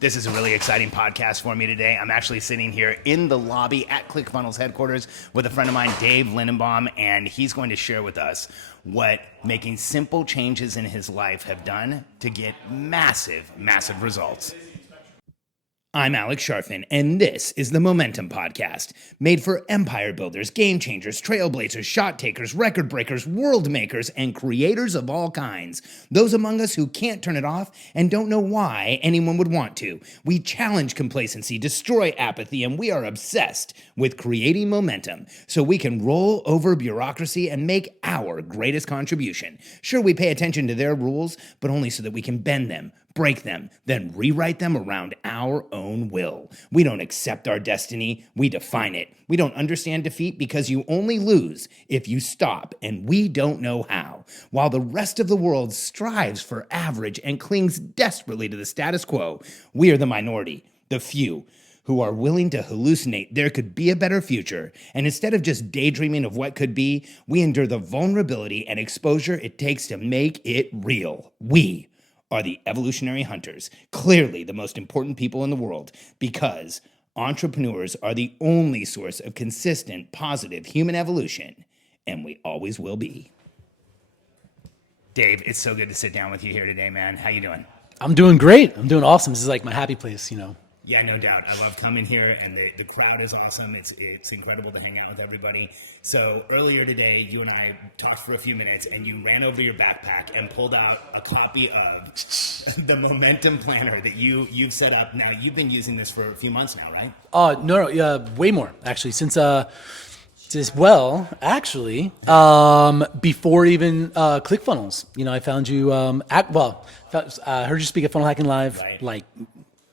This is a really exciting podcast for me today. I'm actually sitting here in the lobby at ClickFunnels headquarters with a friend of mine, Dave Lindenbaum, and he's going to share with us what making simple changes in his life have done to get massive, massive results. I'm Alex Sharfin, and this is the Momentum Podcast, made for empire builders, game changers, trailblazers, shot takers, record breakers, world makers, and creators of all kinds. Those among us who can't turn it off and don't know why anyone would want to. We challenge complacency, destroy apathy, and we are obsessed with creating momentum so we can roll over bureaucracy and make our greatest contribution. Sure, we pay attention to their rules, but only so that we can bend them, break them, then rewrite them around our own will. We don't accept our destiny, we define it. We don't understand defeat because you only lose if you stop, and we don't know how. While the rest of the world strives for average and clings desperately to the status quo, we are the minority, the few, who are willing to hallucinate there could be a better future, and instead of just daydreaming of what could be, we endure the vulnerability and exposure it takes to make it real. We are the evolutionary hunters, clearly the most important people in the world, because entrepreneurs are the only source of consistent, positive human evolution, and we always will be. Dave, it's so good to sit down with you here today, man. How you doing? I'm doing great. I'm doing awesome. This is like my happy place, Yeah, no doubt. I love coming here, and the crowd is awesome. It's incredible to hang out with everybody. So earlier today, you and I talked for a few minutes, and you ran over your backpack and pulled out a copy of the Momentum Planner that you've set up. Now, you've been using this for a few months now, right? No, way more, actually, since before even ClickFunnels. I found you, heard you speak at Funnel Hacking Live, right.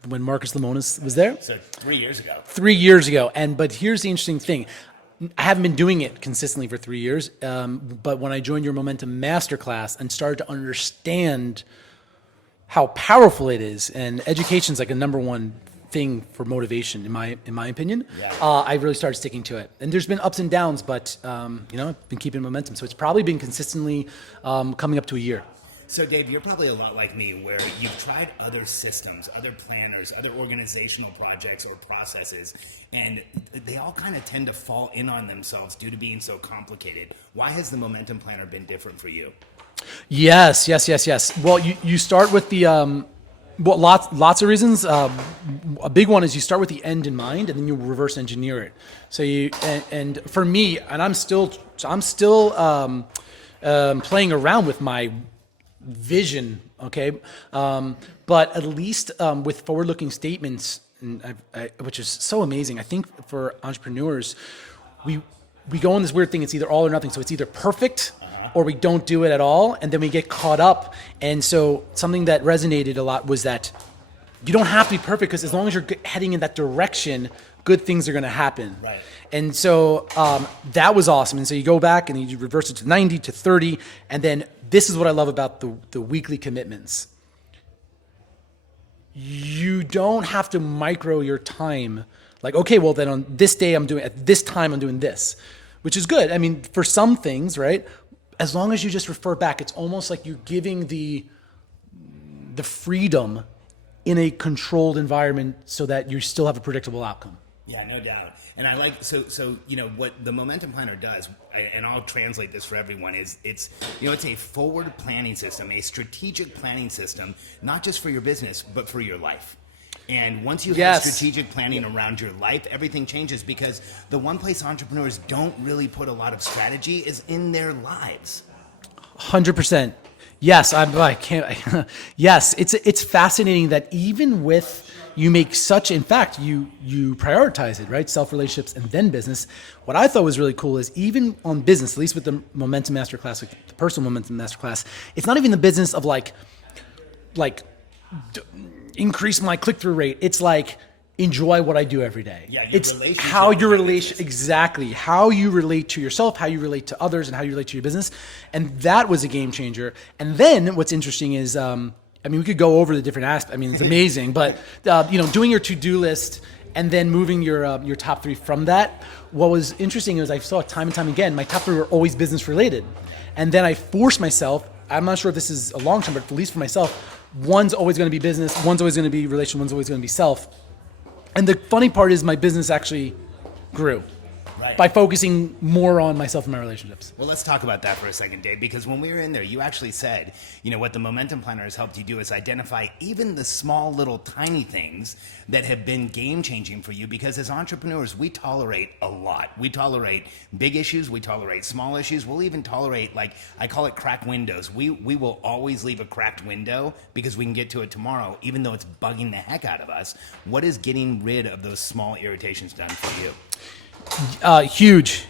When Marcus Lemonis was there. So 3 years ago. 3 years ago. But here's the interesting thing. I haven't been doing it consistently for 3 years. But when I joined your Momentum Masterclass and started to understand how powerful it is, and education's like a number one thing for motivation, in my opinion, I really started sticking to it. And there's been ups and downs, but I've been keeping momentum. So it's probably been consistently coming up to a year. So Dave, you're probably a lot like me, where you've tried other systems, other planners, other organizational projects or processes, and they all kind of tend to fall in on themselves due to being so complicated. Why has the Momentum Planner been different for you? Yes. Well, you start with the lots of reasons. A big one is you start with the end in mind, and then you reverse engineer it. So and for me, and I'm still playing around with my vision, okay? But at least with forward-looking statements, which is so amazing. I think for entrepreneurs, we go on this weird thing. It's either all or nothing. So it's either perfect or we don't do it at all, and then we get caught up. And so something that resonated a lot was that you don't have to be perfect, because as long as you're heading in that direction, good things are going to happen. Right. And so that was awesome. And so you go back and you reverse it to 90 to 30, and then this is what I love about the weekly commitments. You don't have to micro your time. Like, okay, well then on this day at this time I'm doing this, which is good. I mean, for some things, right? As long as you just refer back, it's almost like you're giving the freedom in a controlled environment so that you still have a predictable outcome. Yeah, no doubt. And I like, so what the Momentum Planner does, and I'll translate this for everyone, is it's a forward planning system, a strategic planning system, not just for your business, but for your life. And once you have strategic planning around your life, everything changes, because the one place entrepreneurs don't really put a lot of strategy is in their lives. 100%. Yes, yes, it's fascinating that even with you make such, in fact, you prioritize it, right? Self-relationships and then business. What I thought was really cool is even on business, at least with the Momentum Masterclass, like the personal Momentum Masterclass, it's not even the business of like increase my click-through rate. It's like enjoy what I do every day. Yeah, it's how your relation, exactly, how you relate to yourself, how you relate to others, and how you relate to your business. And that was a game changer. And then what's interesting is, we could go over the different aspects. It's amazing, but doing your to-do list and then moving your top three from that. What was interesting is I saw it time and time again. My top three were always business related, and then I forced myself. I'm not sure if this is a long term, but at least for myself, one's always going to be business, one's always going to be relation, one's always going to be self. And the funny part is my business actually grew. Right. By focusing more on myself and my relationships. Well, let's talk about that for a second, Dave, because when we were in there, you actually said, what the Momentum Planner has helped you do is identify even the small little tiny things that have been game-changing for you, because as entrepreneurs, we tolerate a lot. We tolerate big issues, we tolerate small issues, we'll even tolerate, I call it cracked windows. We will always leave a cracked window because we can get to it tomorrow, even though it's bugging the heck out of us. What is getting rid of those small irritations done for you? Huge.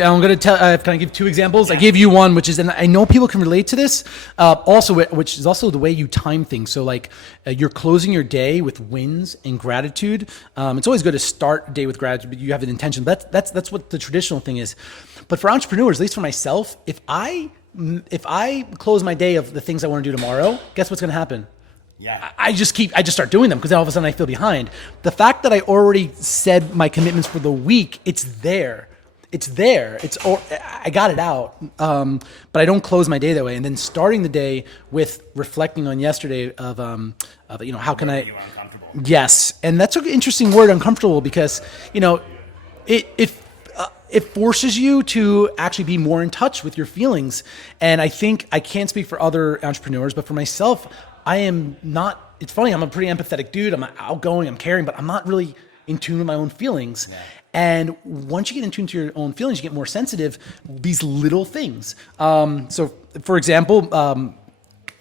And I'm going to tell. Can I give two examples? Yeah. I gave you one, which is, and I know people can relate to this. Also, which is also the way you time things. So, you're closing your day with wins and gratitude. It's always good to start a day with gratitude, but you have an intention. But that's what the traditional thing is. But for entrepreneurs, at least for myself, if I close my day of the things I want to do tomorrow, guess what's going to happen? Yeah. I just start doing them because then all of a sudden I feel behind. The fact that I already said my commitments for the week, it's there. I got it out. But I don't close my day that way. And then starting the day with reflecting on yesterday of how can I? You were uncomfortable. Yes, and that's an interesting word, uncomfortable, because it forces you to actually be more in touch with your feelings. And I think I can't speak for other entrepreneurs, but for myself, I am not. It's funny. I'm a pretty empathetic dude. I'm outgoing. I'm caring, but I'm not really in tune with my own feelings. Yeah. And once you get in tune to your own feelings, you get more sensitive. These little things. So, for example,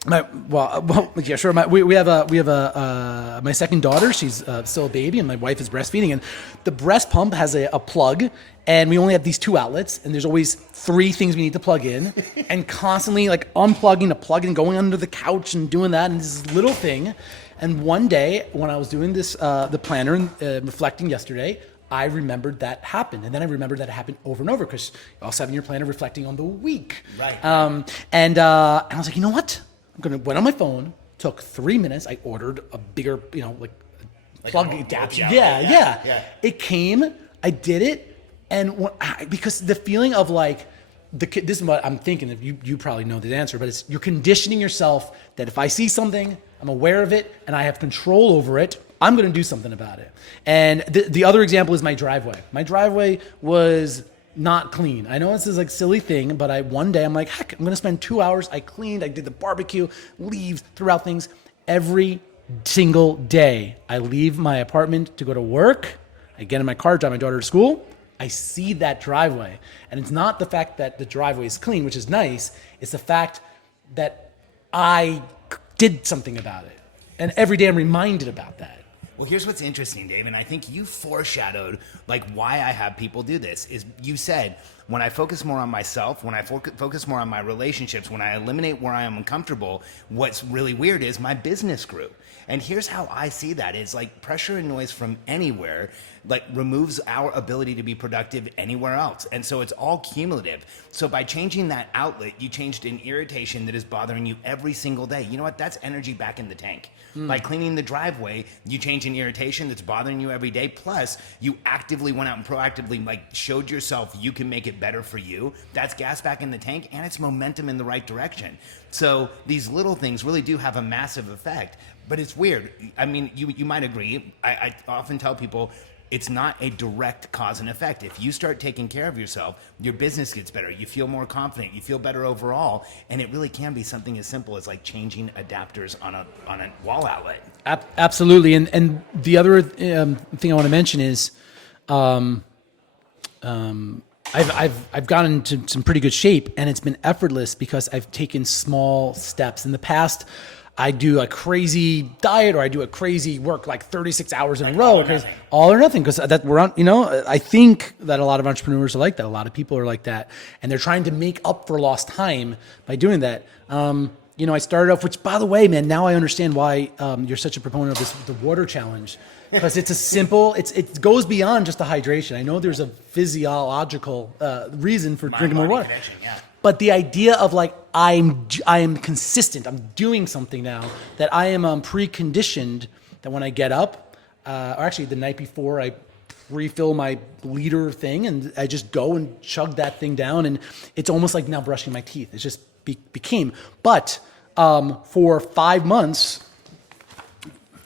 my second daughter. She's still a baby, and my wife is breastfeeding. And the breast pump has a plug, and we only have these two outlets. And there's always three things we need to plug in, and constantly unplugging to plug in, going under the couch and doing that, and this little thing. And one day when I was doing this, the planner and reflecting yesterday, I remembered that happened. And then I remembered that it happened over and over, because you also have in your planner reflecting on the week. Right. And I was like, you know what? Went on my phone, took 3 minutes. I ordered a bigger, plug adapter. Yeah. It came, I did it. And because the feeling of this is what I'm thinking, you probably know the answer, but it's you're conditioning yourself that if I see something, I'm aware of it, and I have control over it, I'm going to do something about it. And the other example is my driveway. My driveway was not clean. I know this is silly thing, but one day I'm like, heck, I'm going to spend 2 hours. I cleaned, I did the barbecue, leaves, threw out things. Every single day I leave my apartment to go to work. I get in my car, drive my daughter to school. I see that driveway. And it's not the fact that the driveway is clean, which is nice. It's the fact that I did something about it. And every day I'm reminded about that. Well, here's what's interesting, Dave, and I think you foreshadowed why I have people do this. Is you said, when I focus more on myself, when I focus more on my relationships, when I eliminate where I am uncomfortable, what's really weird is my business grew. And here's how I see that is pressure and noise from anywhere removes our ability to be productive anywhere else. And so it's all cumulative. So by changing that outlet, you changed an irritation that is bothering you every single day. You know what? That's energy back in the tank. By cleaning the driveway, you change an irritation that's bothering you every day. Plus, you actively went out and proactively showed yourself you can make it better for you. That's gas back in the tank, and it's momentum in the right direction. So these little things really do have a massive effect. But it's weird. I mean, you might agree. I often tell people, it's not a direct cause and effect. If you start taking care of yourself, your business gets better. You feel more confident. You feel better overall. And it really can be something as simple as changing adapters on a wall outlet. Absolutely. And the other thing I want to mention is I've gotten into some pretty good shape, and it's been effortless because I've taken small steps. In the past, I do a crazy diet, or I do a crazy work 36 hours in a row, all or nothing, because that we're on. I think that a lot of entrepreneurs are like that. A lot of people are like that, and they're trying to make up for lost time by doing that. I started off, which, by the way, man, now I understand why you're such a proponent of the water challenge, because it's a simple. It goes beyond just the hydration. I know there's a physiological reason for drinking more water. Yeah. But the idea of I am consistent. I'm doing something now that I am preconditioned that when I get up, or actually the night before, I refill my liter thing, and I just go and chug that thing down, and it's almost like now brushing my teeth. It just became. But for 5 months.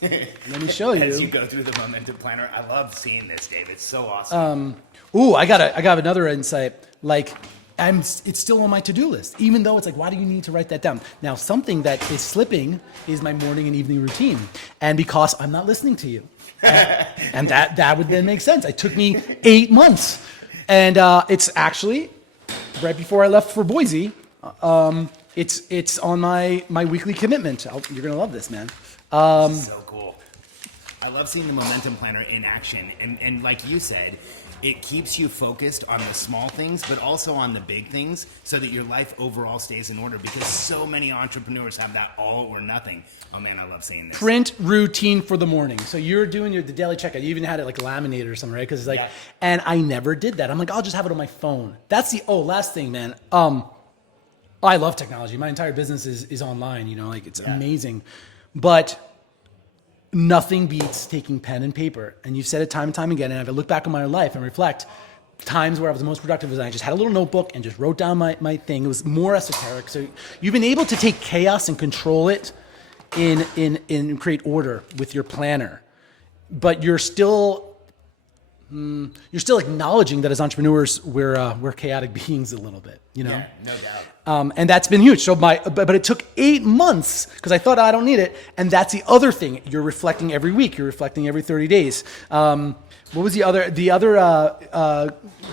Let me show you. As you go through the momentum planner, I love seeing this, Dave. It's so awesome. I got another insight. Like, it's still on my to-do list, even though it's like, why do you need to write that down? Now, something that is slipping is my morning and evening routine, and because I'm not listening to you, and that would then make sense. It took me 8 months, and it's actually right before I left for Boise. It's on my weekly commitment. You're gonna love this, man. This is so cool. I love seeing the momentum planner in action, and like you said, it keeps you focused on the small things, but also on the big things, so that your life overall stays in order. Because so many entrepreneurs have that all or nothing. Oh man, I love seeing this. Print routine for the morning. So you're doing the daily checkout. You even had it like laminated or something, right? Because it's like, and I never did that. I'm like, I'll just have it on my phone. That's the last thing, man. I love technology. My entire business is online. Like it's amazing, but nothing beats taking pen and paper. And you've said it time and time again. And if I look back on my life and reflect, times where I was the most productive was I just had a little notebook and just wrote down my thing. It was more esoteric. So you've been able to take chaos and control it in create order with your planner. But you're still acknowledging that as entrepreneurs, we're chaotic beings a little bit, Yeah, no doubt. And that's been huge. So but it took 8 months because I thought I don't need it. And that's the other thing. You're reflecting every week. You're reflecting every 30 days. What was the other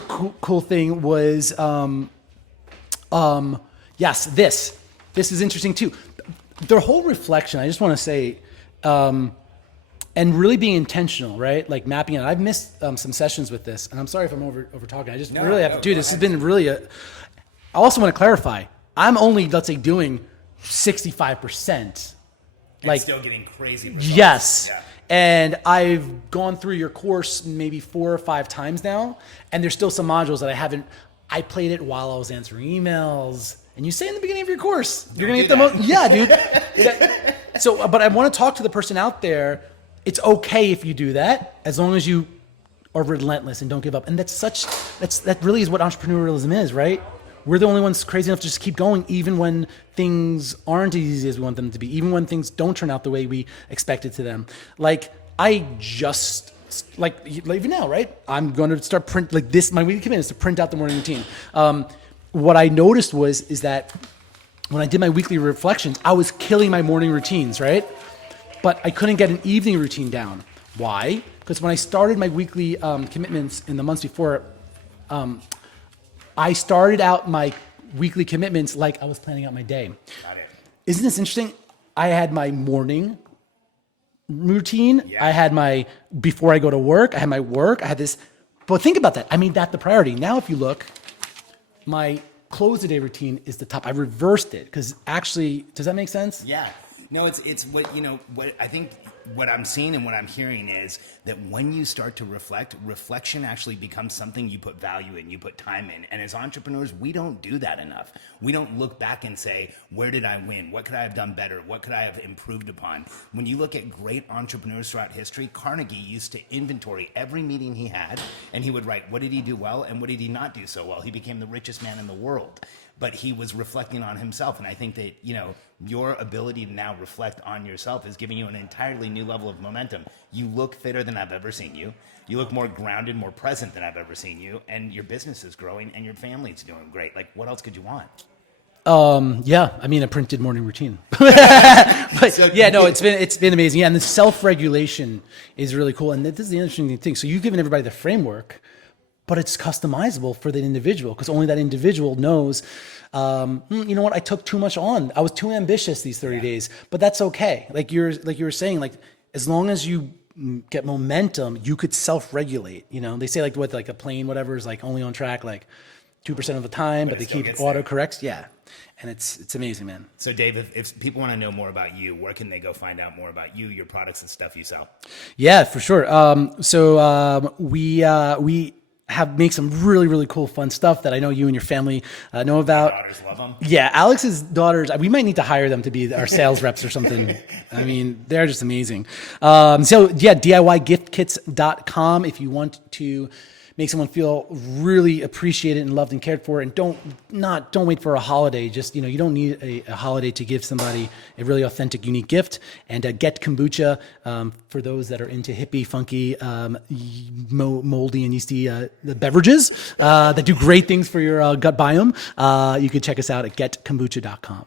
cool thing was, yes, this is interesting too. The whole reflection, I just want to say, and really being intentional, right? Like mapping it. I've missed some sessions with this, and I'm sorry if I'm over talking. I just really have to do this. Has been really I also want to clarify. I'm only, let's say, doing 65%. Like still getting crazy results. Yes. Yeah. And I've gone through your course maybe 4 or 5 times now, and there's still some modules that I played it while I was answering emails. And you say in the beginning of your course, you're going to get the most. Yeah, dude. So, but I want to talk to the person out there. It's okay if you do that, as long as you are relentless and don't give up. And that really is what entrepreneurialism is, right? We're the only ones crazy enough to just keep going, even when things aren't as easy as we want them to be, even when things don't turn out the way we expected to them. Like, even now, right? I'm going to start print like this. My weekly commitment is to print out the morning routine. What I noticed is that when I did my weekly reflections, I was killing my morning routines, right? But I couldn't get an evening routine down. Why? Because when I started my weekly commitments in the months before, I started out my weekly commitments like I was planning out my day. Got it. Isn't this interesting? I had my morning routine. Yeah. I had my before I go to work. I had my work. I had this. But think about that. I made that the priority. Now, if you look, my close the day routine is the top. I reversed it because actually, does that make sense? Yeah. No, it's what I think what I'm seeing and what I'm hearing is that when you start to reflect, reflection actually becomes something you put value in, you put time in. And as entrepreneurs, we don't do that enough. We don't look back and say, where did I win? What could I have done better? What could I have improved upon? When you look at great entrepreneurs throughout history, Carnegie used to inventory every meeting he had, and he would write, what did he do well and what did he not do so well? He became the richest man in the world. But he was reflecting on himself. And I think that, your ability to now reflect on yourself is giving you an entirely new level of momentum. You look fitter than I've ever seen you. You look more grounded, more present than I've ever seen you. And your business is growing and your family's doing great. Like, what else could you want? A printed morning routine. It's been amazing. Yeah, and the self-regulation is really cool. And this is the interesting thing. So you've given everybody the framework, but it's customizable for the individual because only that individual knows, you know what, I took too much on. I was too ambitious these 30 days, but that's okay. Like you were saying, like as long as you get momentum, you could self-regulate. They say like a plane, whatever, is like only on track like 2% of the time, but they keep autocorrects. Yeah. And it's amazing, man. So Dave, if people want to know more about you, where can they go find out more about you, your products and stuff you sell? Yeah, for sure. We make some really, really cool, fun stuff that I know you and your family know about. Your daughters love them. Yeah, Alex's daughters, we might need to hire them to be our sales reps or something. I mean, they're just amazing. DIYgiftkits.com if you want to make someone feel really appreciated and loved and cared for. And don't wait for a holiday. Just, you don't need a holiday to give somebody a really authentic, unique gift. And Get Kombucha, for those that are into hippie, funky, moldy and yeasty beverages that do great things for your gut biome. You can check us out at getkombucha.com.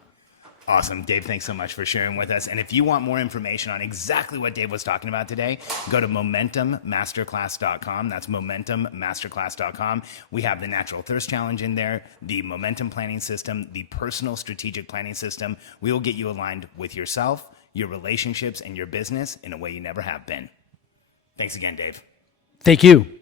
Awesome. Dave, thanks so much for sharing with us. And if you want more information on exactly what Dave was talking about today, go to momentummasterclass.com. That's momentummasterclass.com. We have the Natural Thirst Challenge in there, the Momentum Planning System, the Personal Strategic Planning System. We will get you aligned with yourself, your relationships, and your business in a way you never have been. Thanks again, Dave. Thank you.